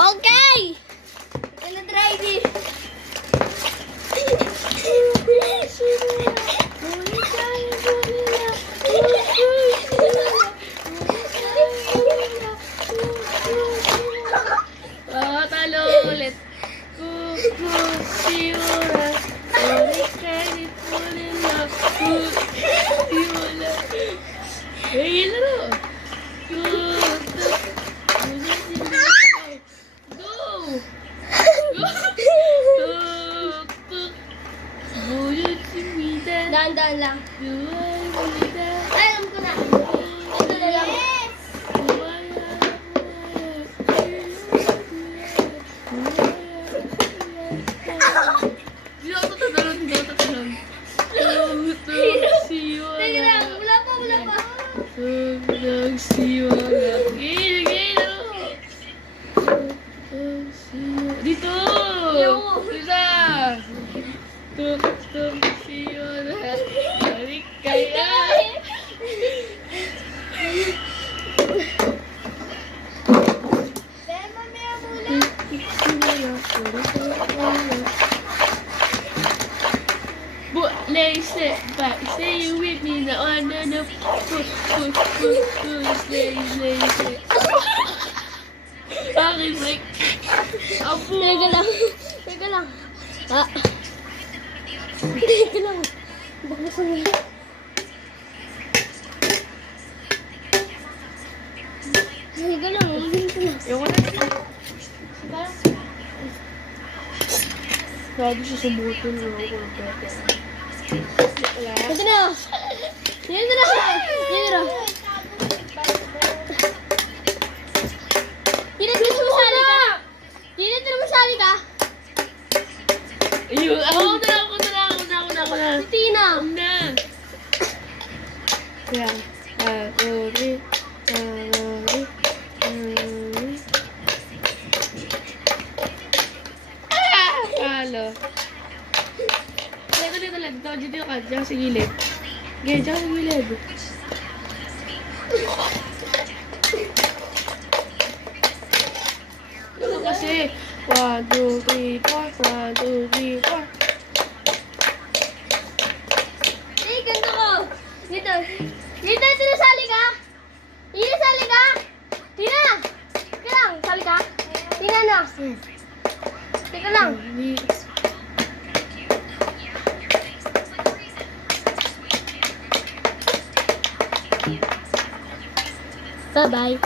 Okay! Gonna try this. Talo ulit. Kukusiwala. Orikani pulila. Kukusiwala. Hey, laro. Dahan-dahan lang. Ay, alam ko na. Ito na lang. Hindi ako tatalon. Teka lang. Wala pa. Nagsiwala. Gino. Dito! Isa! Tuk, siwala. Balik kaya! Pero mamaya muna. Say you with me now. No. Push. Slay. Akin, like, apo. Teka lang. Ah. Teka lang. Bakit sa mga? Teka lang. Ulitin ko na. Yung na. Sabi siya sa butol. Ito na. Dito na. Dito na masali ka. Ayun. Ako na. Tina. Na. Yan. Halo. Dito lang. Dito ka. Diyan sa gilid. Diyan sa gilid. Ito kasi. 1, 2, 3, 4. 1, 2, 3, 4. Ganito ko. Dito nasali ka. Tina. Teka lang. Sali ka. Tina na. Teka lang. Bye-bye.